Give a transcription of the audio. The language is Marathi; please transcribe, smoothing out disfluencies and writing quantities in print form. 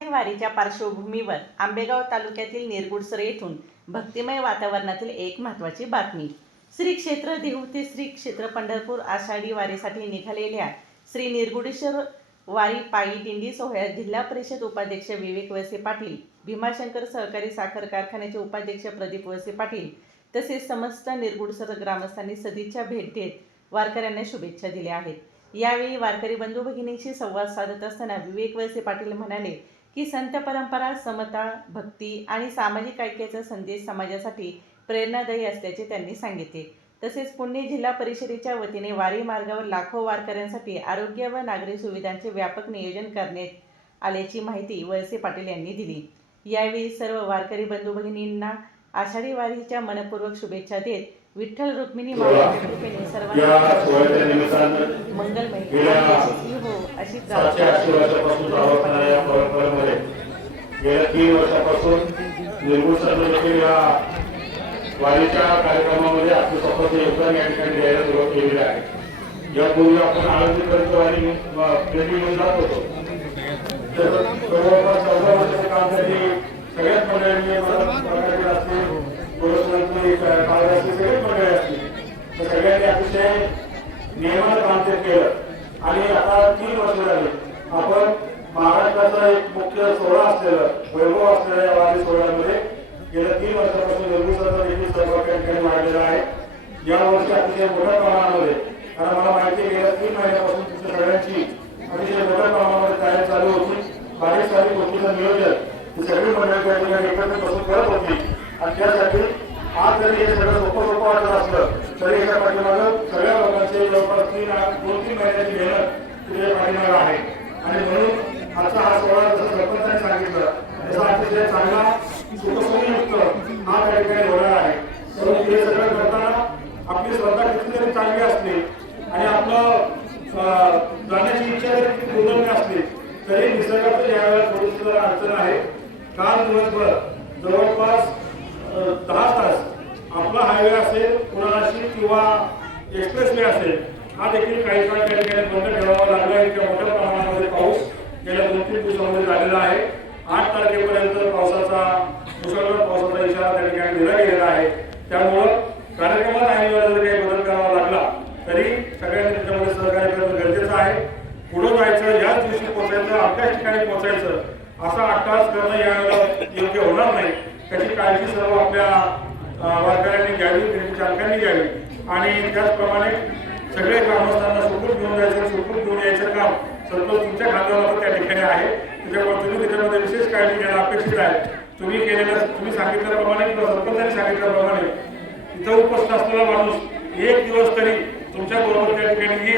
वारीच्या पार्श्वभूमीवर आंबेगाव तालुक्यातील निरगुडसर येथून भक्तिमय वातावरणातील एक महत्त्वाची बातमी. श्री क्षेत्र देहू ते श्री क्षेत्र पंढरपूर आषाढी वारीसाठी निघालेल्या श्री निरगुडेश्वर वारी पायी दिंडी सोहळ्यात जिल्हा परिषद उपाध्यक्ष विवेक वळसे पाटील, भीमाशंकर सहकारी साखर कारखान्याचे उपाध्यक्ष प्रदीप वळसे पाटील तसेच समस्त निरगुडसर ग्रामस्थांनी सदिच्छा भेट देत वारकऱ्यांना शुभेच्छा दिल्या आहेत. यावेळी वारकरी बंधू भगिनींशी संवाद साधत असताना विवेक वळसे पाटील म्हणाले की संत परंपरा, समता, भक्ती आणि सामाजिक ऐक्याचा संदेश समाजासाठी प्रेरणादायी असल्याचे त्यांनी सांगितले. तसेच पुणे जिल्हा परिषदेच्या वतीने वारी मार्गावर लाखो वारकऱ्यांसाठी आरोग्य व नागरी सुविधांचे व्यापक नियोजन करण्यात आल्याची माहिती वळसे पाटील यांनी दिली. यावेळी सर्व वारकरी बंधू भगिनींना आषाढी वारीच्या मनपूर्वक शुभेच्छा देत विठ्ठल रुक्मिणी माऊलींच्या कृपेने सर्वांना मंगलमय यशस्वी हो अशी गेल्या 3 वर्षापासून वारीच्या कार्यक्रमामध्ये आपलं स्वतःचं योगदान या ठिकाणी द्यायला सुरुवात केलेली आहे. यापूर्वी आपण आळंदीपर्यंत वारी भेटी घेऊन जात होतो. जवळपास 14 वर्षाचं काम त्यांनी सगळ्याच मंडळींनी असतील, पुरस्कारांची काळजी सगळ्याच मंडळी असतील तर सगळ्यांनी अतिशय नियमानं काम ते केलं आणि आता 3 वर्ष झाली आपण महाराष्ट्राचा एक मुख्य सोहळा असलेला वैभव असलेल्या या वारी सोहळ्यामध्ये गेल्या 3 वर्षापासून निर्गुडसरचा देखील सहभाग त्या ठिकाणी वाढलेला आहे. यावर्षी अतिशय मोठ्या प्रमाणामध्ये, कारण मला माहिती आहे गेल्या 3 महिन्यापासून तुमच्या सगळ्यांची अतिशय मोठ्या प्रमाणामध्ये तयारी चालू होती. बारीक सारीक गोष्टीचं नियोजन ही सगळी मंडळी त्या ठिकाणी एकत्र बसून करत होती आणि त्यासाठी आज जरी हे सगळं सोपं वाटत असलं तरी एका पाठीमागं सगळ्या लोकांचे जवळपास 2-3 महिन्याची मेहनत तुझ्या पाठीमागं आहे आणि म्हणून आजचा हा सोहळा जसं सरपंचांनी सांगितलं तसा अतिशय चांगला सुखसोयीयुक्त हा त्या ठिकाणी होणार आहे. परंतु हे सगळं करताना आपली श्रद्धा कितीतरी चांगली असली आणि आपलं जाण्याची इच्छा जरी किती दुर्लभ असली तरी निसर्गाचं यावेळेला थोडीशी अडचण आहे. काल दिवसभर जवळपास 10 तास आपला हायवे असेल, पुराणाशी किंवा एक्सप्रेस वे असेल हा देखील काही काळ त्या ठिकाणी बंद ठेवावा लागला. इतक्या मोठ्या प्रमाणामध्ये पाऊस गेल्या 2-3 दिवसांमध्ये झालेला आहे. 8 तारखेपर्यंत मुसळधार पावसाचा इशारा त्या ठिकाणी दिला गेलेला आहे. त्यामुळं कार्यक्रमात आणि वेळेला जर काही बदल करावा लागला तरी सगळ्यांनी त्याच्यामध्ये सहकार्य करणं गरजेचं आहे. पुढं जायचं, याच दिवशी पोहोचायचं, आपल्याच ठिकाणी पोहोचायचं असा अट्टाहास करणं यावेळेला योग्य होणार नाही. त्याची काळजी सर्व आपल्या वारकऱ्यांनी घ्यावी, ट्रेन चालकांनी घ्यावी आणि त्याचप्रमाणे सगळे ग्रामस्थांना सुखरूप घेऊन जायचं, सुखरूप घेऊन यायचं काम सरपंच तुमच्या खात्यावर त्या ठिकाणी आहे. त्याच्यामुळे तुम्ही त्याच्यामध्ये विशेष काळजी घेणं अपेक्षित आहे. तुम्ही सांगितल्याप्रमाणे किंवा सरपंचांनी सांगितल्याप्रमाणे इथं उपस्थित असलेला माणूस एक दिवस तरी तुमच्या बरोबर त्या ठिकाणी